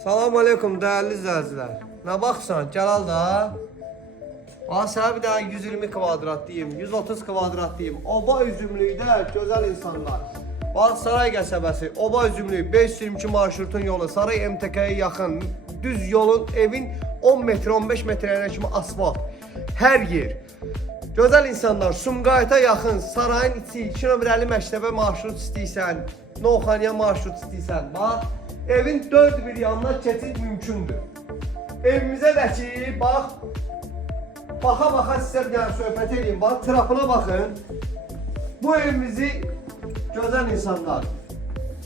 Salam aleykum değerli izləyicilər. Nə baxsan, Cəlal da. Sənə bir daha 120 kvadrat deyim, 130 kvadrat deyim. Oba üzümlükdə gözəl insanlar. Bax Saray qəsəbəsi, Oba üzümlük 522 marşrutun yolu, Saray MTK-yə yaxın, düz yolun, evin 10 metr, 15 metrəyənə kimi asfalt. Hər yer. Gözəl insanlar, Sumqayıta yaxın, sarayın içi, 2 nömrəli məktəbə marşrut istəyirsən, Novxaniya marşrut istəyirsən, bax. Evin dörd bir yanına keçid mümkündür. Evimizə də ki, bax, baxa sizə bir dənə söhbət edeyim, bax, trapına baxın. Bu evimizi gözəl insanlar,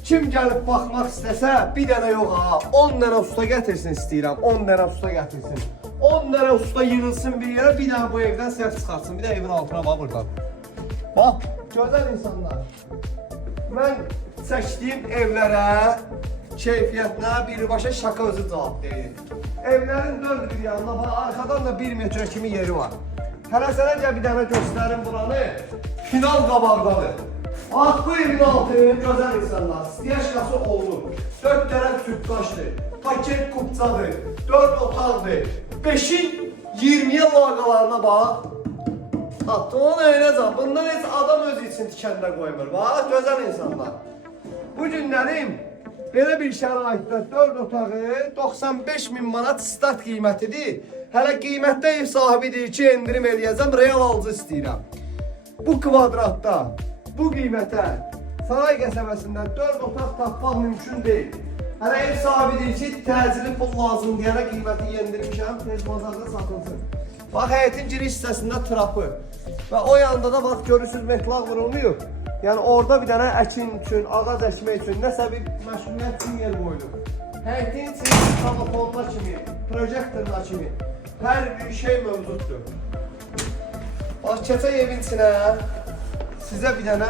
kim gəlib baxmaq istəsə, bir dənə yox ha, 10 dənə usta gətirsin istəyirəm, 10 dənə usta gətirsin. 10 dənə usta yığılsın bir yerə, bir dənə bu evdən səhv çıxartsın, bir də evin altına bax buradan. Bax, gözəl insanlar, mən çəkdiyim evlərə, keyfiyyətinə birbaşa şaka özü cavab deyir. Evlərin dörd bir yanına var, arxadan da 1 metrə kimi yeri var. Hələ sənə gəl bir dənə göstərim buranı, final qabaqdadır. Bax, bu evin altı, gözəl insanlar, stiyajkası olunur, 4 dənə tübqaşdır, paket kupçadır, 4 otaqdır, 5'in 20'ye laqalarına bax. Onu öyləcəm, bundan heç adam öz için tikəndə qoymur, bax, gözəl insanlar. Bu günlərim belə bir şəraitdə 4 otağı 95 min manat start qiymətidir. Hələ qiymətdə ev sahibidir ki, endirim eləyəcəm, real alıcı istəyirəm. Bu kvadratda, bu qiymətə Saray qəsəbəsindən 4 otaq tapmaq mümkün deyil. Hələ ev sahibidir ki, təcili pul lazım deyərək qiyməti yendirmişəm, tez bazarda satılsın. Bax, həyətin giriş hissəsində trapı və o yanda da bax, görürsünüz, metlaq vurulmuyor. Yəni orada bir dənə əkin üçün, ağac əkmək üçün nəsə bir məşğuliyyət üçün yer qoyulur. Həyətin içində telefonlar kimi, projektorlar kimi hər bir şey mövcuddur. Bax, keçək evin içinə sizə bir dənə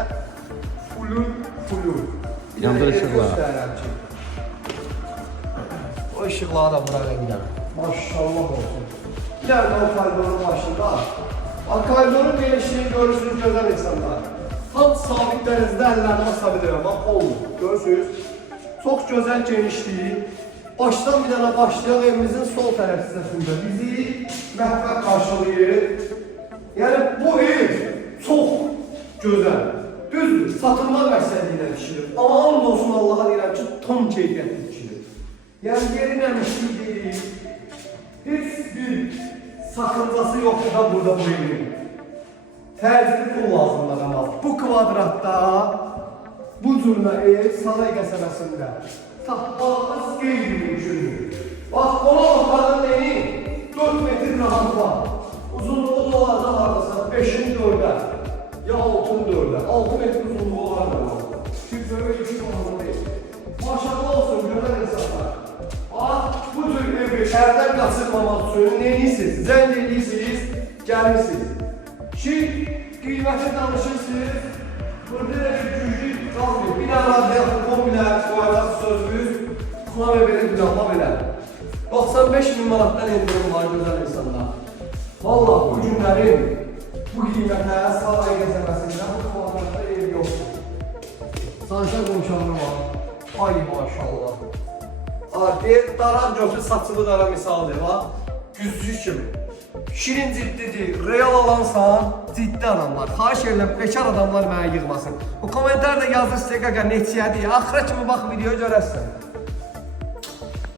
fulur. Yandır ışıqlar. O ışıqları da bura gidelim. Maşallah olsun. Bir dənə o koridorun başında. Koridorun genişliğini görürsünüz gözəl insanlar. Tam sabit dənizdə əllərini basa bilirəm, bax oldu, görürsünüz. Çox gözəl genişliyi. Başdan bir dənə başlayaq evimizin sol tərəf hissəsində bizi məhvə qarşılayır. Yəni bu ev çox gözəl, düzdür, satılma məqsədilə düşürür. Amma and olsun Allaha deyirəm ki, tam keyfiyyətli düşürür. Yəni yerin əmişlik deyil, heç bir sakıncası yoxdur da burada bu evin. Təcili pul lazımdır ama bu kvadratda bu cürlə ev Saray qəsəbəsində tapmağınız qeyri-mümkündür. Bax, ona otağın eni 4 metr rahat var. Uzunluğu da olardı hardasa 5'in 4'ə ya 6'ın 4'ə. 6 metr uzunluğu olardı. Çünki böyle bir şey olmalı. Maşallah olsun gözəl insanlar. Bax, bu cür evi əldən qaçırmamaq üçün neyinirsiniz? Zəng edirsiniz, gəlirsiniz. Ki qiyməti danışırsınız, burada da bir güclü qalmıyor. Bir əraziyə kombilə qoyacaq sözümüz, xuna və belə düzəlma belə. 95 min manatdan endirim var gözəl insanlar. Valla bu günlərin bu qiymətə Saray qəsəbəsində bu kvadratda ev yoxdur. Sanşa qonşanlı var. Ay maşallah. Deyir, daran götür saçılı dara misaldır, bax, güzcü kimi. Şirin ciddidir, real alansan, ciddi adamlar. Xahiş edirəm, bekar adamlar mənə yığmasın. Bu komentarda yazır sizə qaqa neçiyədir, axıra kimi bax videoyu görərsən.